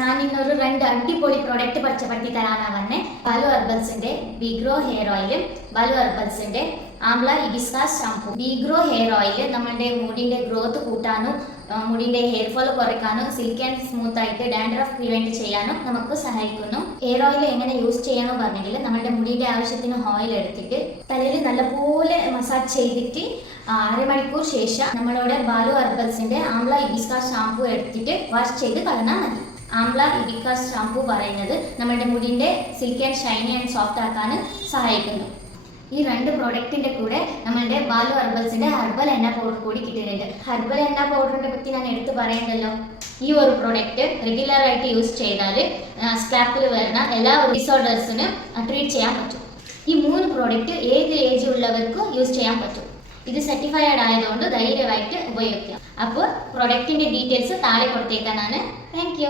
ഞാൻ ഇന്നൊരു 2 അടിപൊളി പ്രോഡക്റ്റ് പരിചയപ്പെടുത്തി തരാനാണ് വന്നെ. ബാലു ഹെർബൽസിന്റെ ബിഗ്രോ ഹെയർ ഓയിലും ബാലു ഹെർബൽസിന്റെ amla hibiscus shampoo. Bgrow hair oil നമ്മുടെ മുടിന്റെ ഗ്രോത്ത് കൂട്ടാനും മുടിന്റെ ഹെയർ ഫോൾ കുറയ്ക്കാനും സിൽക്കി ആൻഡ് സ്മൂത്ത് ആയിട്ട് ഡാൻഡ്രഫ് പ്രിവെന്റ് ചെയ്യാനും നമുക്ക് സഹായിക്കുന്നു. ഹെയർ ഓയിൽ എങ്ങനെ യൂസ് ചെയ്യാമെന്ന് പറഞ്ഞെങ്കിൽ നമ്മുടെ മുടിയുടെ ആവശ്യത്തിന് ഓയിൽ എടുത്തിട്ട് തലയിൽ നല്ലപോലെ മസാജ് ചെയ്തിട്ട് അരമണിക്കൂർ ശേഷം നമ്മളോട് ബാലു ഹെർബൽസിന്റെ ആംല ഹിബിസ്കസ് ഷാംപൂ എടുത്തിട്ട് വാഷ് ചെയ്ത് കളഞ്ഞാൽ മതി. ആംല ഹിബിസ്കസ് ഷാംപൂ പറയുന്നത് നമ്മുടെ മുടിന്റെ silky and shiny and soft ആക്കാൻ സഹായിക്കുന്നു. ഈ 2 പ്രോഡക്റ്റിന്റെ കൂടെ നമ്മളുടെ ബാലു ഹെർബൽസിന്റെ ഹെർബൽ എണ്ണ പൗഡർ കൂടി കിട്ടുന്നുണ്ട്. ഹെർബൽ എണ്ണ പൗഡറിനെ പറ്റി ഞാൻ എടുത്ത് പറയണ്ടല്ലോ. ഈ ഒരു പ്രോഡക്റ്റ് റെഗുലർ ആയിട്ട് യൂസ് ചെയ്താൽ സ്കാൽപ്പിൽ വരുന്ന എല്ലാ ഡിസോർഡേഴ്സിനും ട്രീറ്റ് ചെയ്യാൻ പറ്റും. ഈ 3 പ്രോഡക്റ്റ് ഏത് ഏജ് ഉള്ളവർക്കും യൂസ് ചെയ്യാൻ പറ്റും. ഇത് സർട്ടിഫൈഡ് ആയതുകൊണ്ട് ധൈര്യമായിട്ട് ഉപയോഗിക്കാം. അപ്പോൾ പ്രോഡക്റ്റിന്റെ ഡീറ്റെയിൽസ് താഴെ കൊടുത്തേക്കാനാണ്. Thank you.